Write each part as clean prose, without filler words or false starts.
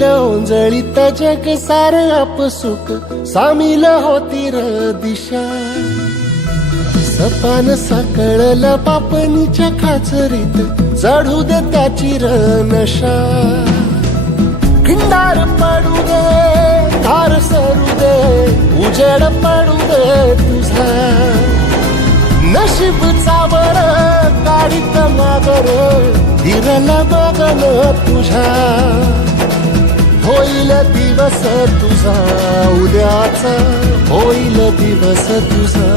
येईल ओंजळीत जग सार आपसुक सामील होती र दिशा. सपान साकळला पापणीच्या खाचरीत चढू दे त्याची र नशा. खिंडार पडू दे धार सरू दे उजेड पडू दे तुझा. नशीब चावर गाडीत मागर फिरला बघन तुझ्या. होईल दिवस तुझा उद्याचा होईल दिवस तुझा.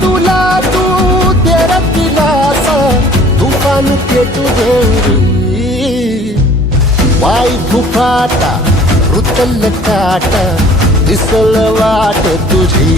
तुला तू तेरा दिलास तुफान के तुझे वाई फुफाटा रुतल काटा दिसल वाट तुझी.